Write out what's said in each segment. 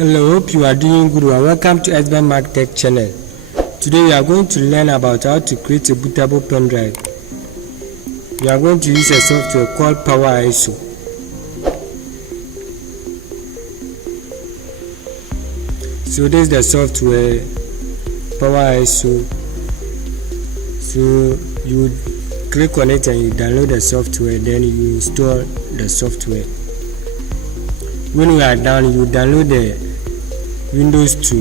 Hello, hope you are doing good and welcome to SB Mark Tech channel. Today we are going to learn about how to create a bootable pen drive. We are going to use a software called PowerISO. So this is the software PowerISO. So you click on it and you download the software, then you install the software. When you are done, you download the Windows 2.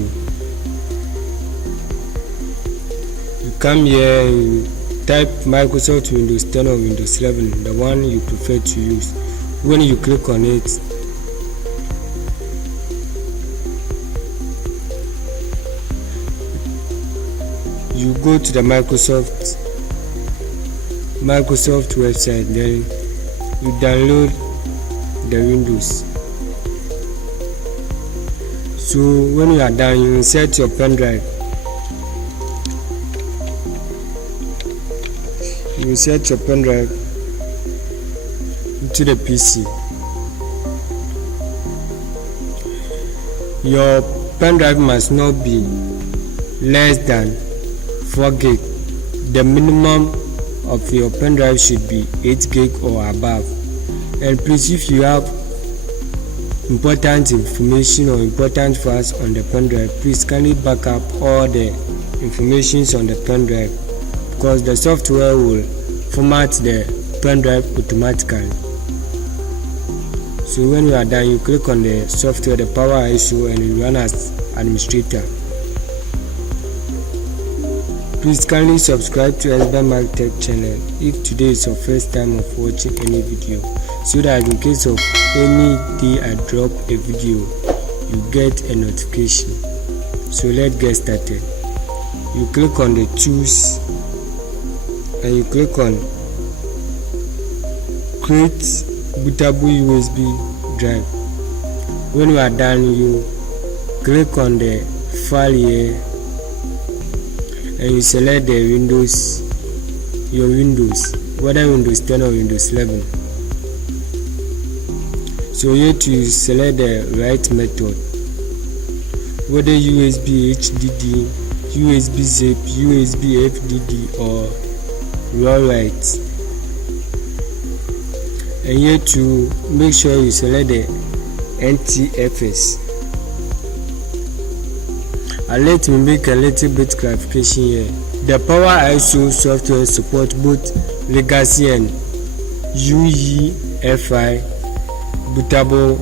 You come here and you type Microsoft Windows 10 or Windows 11, the one you prefer to use. When you click on it, you go to the Microsoft website, then you download the Windows. So when you are done, you insert your pen drive. You insert your pen drive into the PC. Your pen drive must not be less than 4 gig. The minimum of your pen drive should be 8 gig or above. And please, if you have important information or important files on the pen drive, please kindly back up all the information on the pen drive, because the software will format the pen drive automatically. So when you are done, you click on the software, the PowerISO, and you run as administrator. Please kindly subscribe to SB Mark Tech channel if today is your first time of watching any video, so that in case of any day I drop a video, you get a notification. So let's get started. You click on the tools and you click on create bootable USB drive. When you are done, you click on the file here and you select the Windows, your Windows, whether Windows 10 or Windows 11. So here to select the right method, whether USB HDD, USB zip, USB FDD or raw write. And here to make sure you select the NTFS. And let me make a little bit clarification here. The PowerISO software supports both legacy and UEFI bootable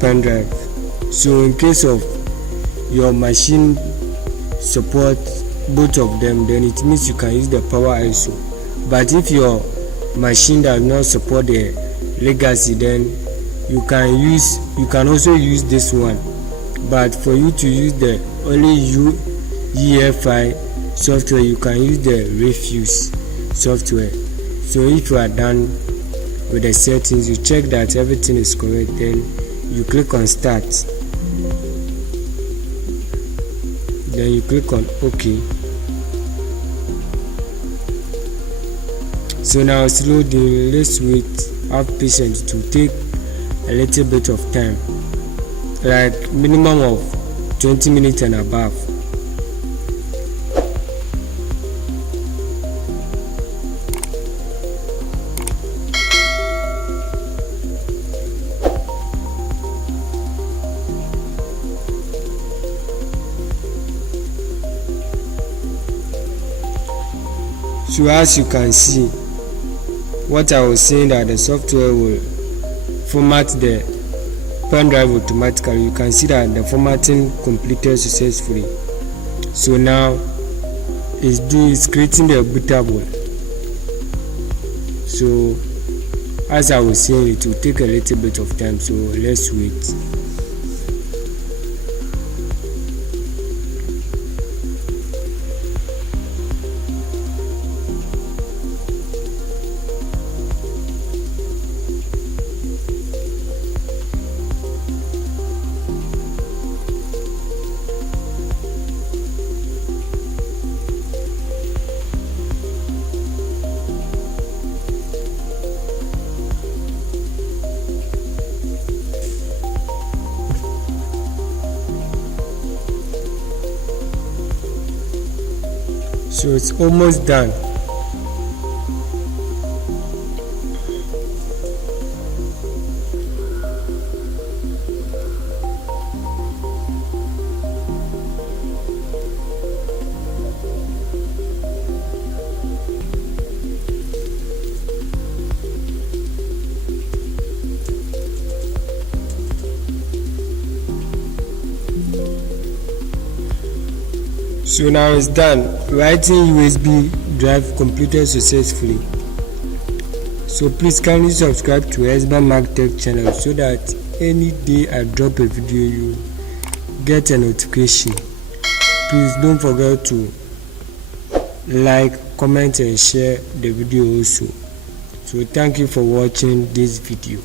pen drive. So in case of your machine support both of them, then it means you can use the PowerISO. But if your machine does not support the legacy, then you can also use this one. But for you to use the only UEFI software, you can use the Refuse software. So if you are done with the settings, you check that everything is correct, then you click on start, then you click on OK. So now it's loading. Let's wait, have patience, to take a little bit of time, like minimum of 20 minutes and above. So as you can see, what I was saying, that the software will format the pen drive automatically. You can see that the formatting completed successfully. So now it's creating the bootable. So as I was saying, it will take a little bit of time, so let's wait. So it's almost done. So now it's done. Writing USB drive completed successfully. So please kindly subscribe to Esba Mark Tech channel so that any day I drop a video you get a notification. Please don't forget to like, comment and share the video also. So thank you for watching this video.